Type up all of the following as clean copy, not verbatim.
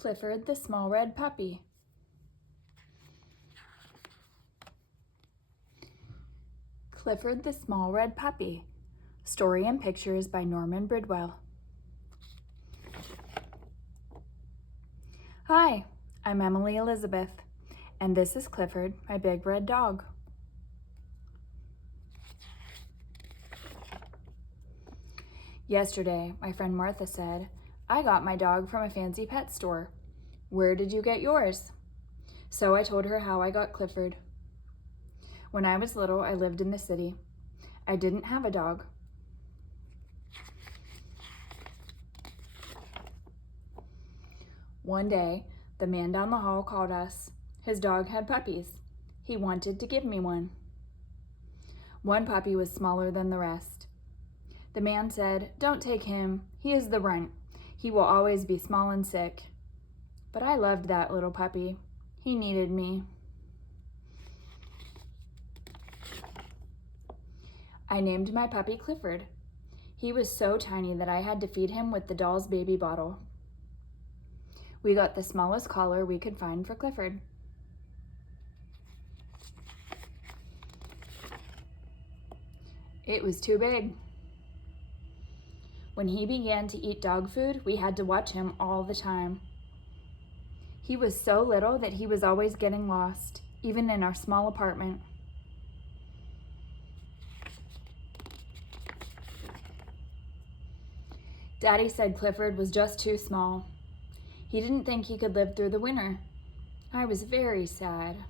Clifford the Small Red Puppy. Clifford the Small Red Puppy. Story and pictures by Norman Bridwell. Hi, I'm Emily Elizabeth, and this is Clifford, my big red dog. Yesterday, my friend Martha said, "I got my dog from a fancy pet store. Where did you get yours?" So I told her how I got Clifford. When I was little, I lived in the city. I didn't have a dog. One day, the man down the hall called us. His dog had puppies. He wanted to give me one. One puppy was smaller than the rest. The man said, "Don't take him. He is the runt. He will always be small and sick." But I loved that little puppy. He needed me. I named my puppy Clifford. He was so tiny that I had to feed him with the doll's baby bottle. We got the smallest collar we could find for Clifford. It was too big. When he began to eat dog food, we had to watch him all the time. He was so little that he was always getting lost, even in our small apartment. Daddy said Clifford was just too small. He didn't think he could live through the winter. I was very sad.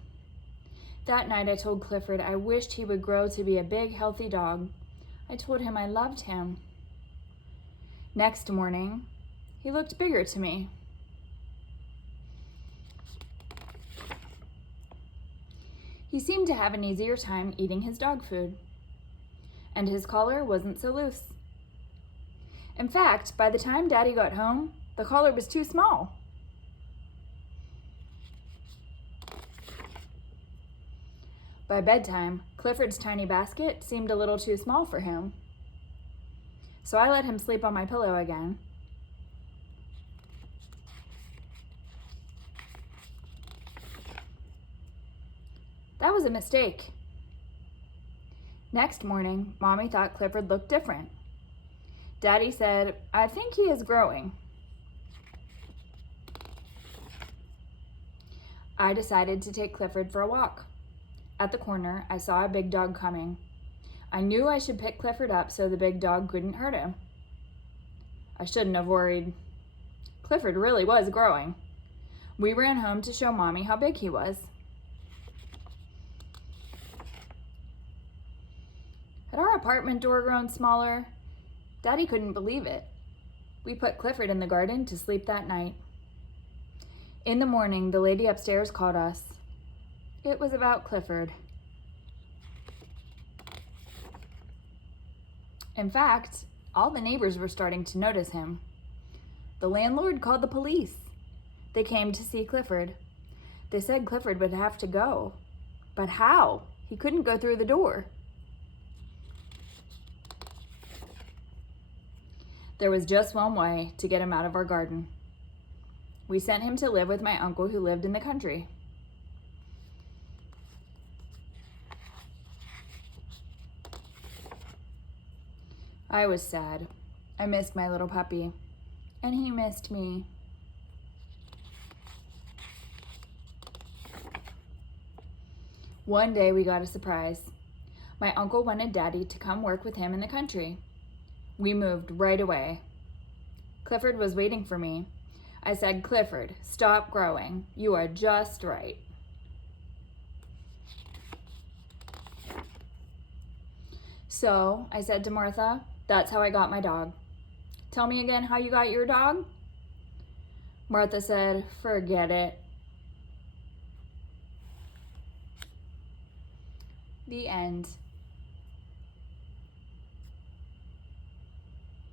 That night I told Clifford I wished he would grow to be a big, healthy dog. I told him I loved him. Next morning, he looked bigger to me. He seemed to have an easier time eating his dog food, and his collar wasn't so loose. In fact, by the time Daddy got home, the collar was too small. By bedtime, Clifford's tiny basket seemed a little too small for him. So I let him sleep on my pillow again. That was a mistake. Next morning, Mommy thought Clifford looked different. Daddy said, "I think he is growing." I decided to take Clifford for a walk. At the corner, I saw a big dog coming. I knew I should pick Clifford up so the big dog couldn't hurt him. I shouldn't have worried. Clifford really was growing. We ran home to show Mommy how big he was. Had our apartment door grown smaller? Daddy couldn't believe it. We put Clifford in the garden to sleep that night. In the morning, the lady upstairs called us. It was about Clifford. In fact, all the neighbors were starting to notice him. The landlord called the police. They came to see Clifford. They said Clifford would have to go. But how? He couldn't go through the door. There was just one way to get him out of our garden. We sent him to live with my uncle who lived in the country. I was sad. I missed my little puppy, and he missed me. One day we got a surprise. My uncle wanted Daddy to come work with him in the country. We moved right away. Clifford was waiting for me. I said, "Clifford, stop growing. You are just right." So I said to Martha, "That's how I got my dog." "Tell me again how you got your dog?" Martha said, "Forget it." The end.